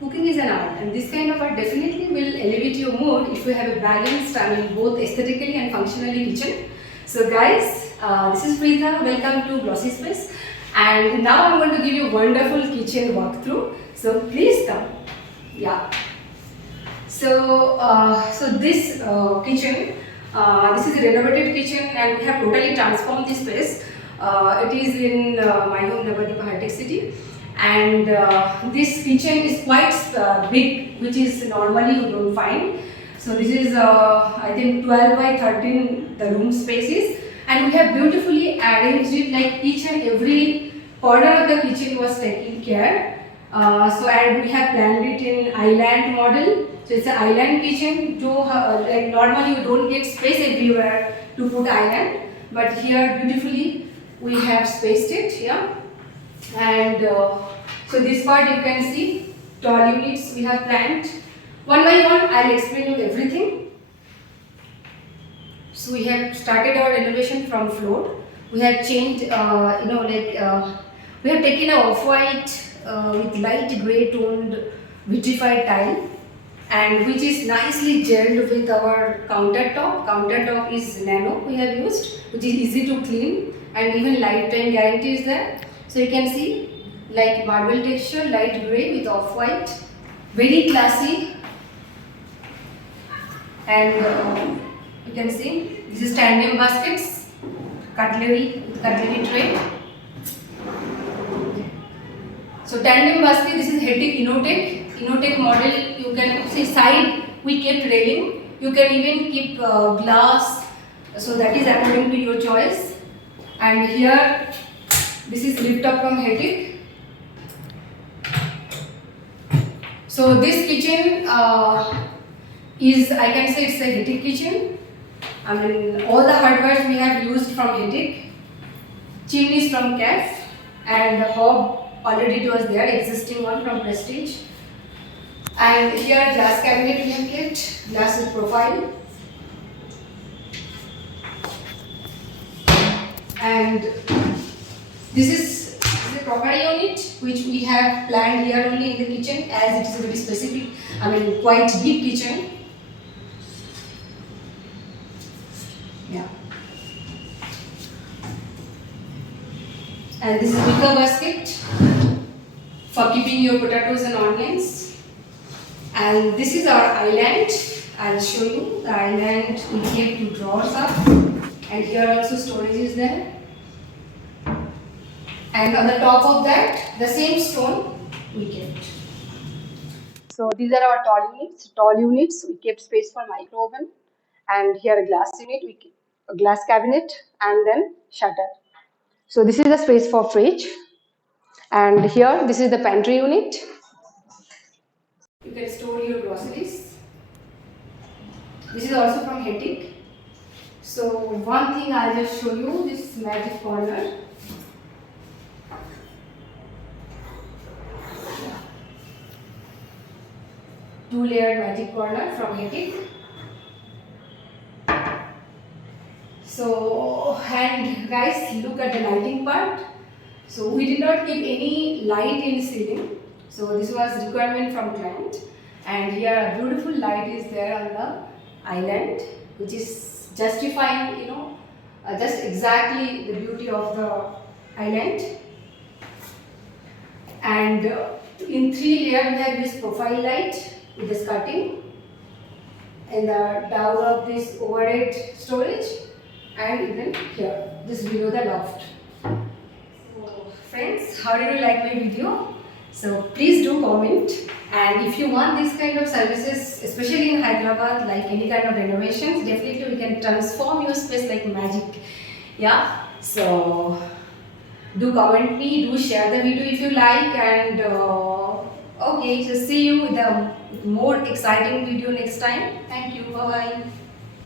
cooking is an art, and this kind of art definitely will elevate your mood if you have a balanced, both aesthetically and functionally kitchen. So guys, this is Preetha. Welcome to Glossy Space, and now I'm going to give you a wonderful kitchen walkthrough. So please come. Yeah. So this kitchen, this is a renovated kitchen, and we have totally transformed this space. It is in my home, Navadweepa, high-tech city, and this kitchen is quite big, which is normally you don't find. So this is I think 12 by 13 the room spaces, and we have beautifully arranged it, like each and every corner of the kitchen was taken care. And we have planned it in island model. So it's an island kitchen. Like normally you don't get space everywhere to put island, but here beautifully we have spaced it. Yeah, and so this part you can see tall units we have planned. One by one, I'll explain you everything. So we have started our renovation from floor. We have changed, we have taken a off-white with light grey toned vitrified tile, and which is nicely gelled with our countertop. Countertop is nano we have used, which is easy to clean, and even lifetime guarantee is there. So you can see like marble texture, light grey with off-white, very classy. And you can see this is tandem baskets, cutlery tray. So tandem basket, this is Hetic Innotech model. You can see side we kept railing. You can even keep glass. So that is according to your choice. And here this is lift up from Hetic. So this kitchen is, I can say it's a Hetic kitchen. I mean, all the hardware we have used from Hetic. Chimneys from CAF, and the hob already it was there, existing one from Prestige. And here glass cabinet we have kept, glass with profile. And this is the crockery unit, which we have planned here only in the kitchen, as it is a very specific, quite big kitchen. Yeah. And this is wicker basket for keeping your potatoes and onions. And this is our island. I'll show you the island. We kept two drawers up, and here also storage is there. And on the top of that, the same stone we kept. So these are our tall units. Tall units, we kept space for micro oven, and here a glass unit, we keep a glass cabinet, and then shutter. So this is the space for fridge, and here this is the pantry unit. You can store your groceries. This is also from Hetic. So one thing I'll just show you, this magic corner. Two-layered magic corner from Hetic. So, and guys, look at the lighting part. So we did not keep any light in ceiling. So this was requirement from client. And here a beautiful light is there on the island, which is justifying, just exactly the beauty of the island. And in 3 layers we have this profile light with the skirting, and the down of this overhead storage, and even here, this below the loft. So friends, how did you like my video? So please do comment, and if you want this kind of services, especially in Hyderabad, like any kind of renovations, definitely we can transform your space like magic. Yeah, so do comment me, do share the video if you like, and okay, so see you with a more exciting video next time. Thank you, bye bye.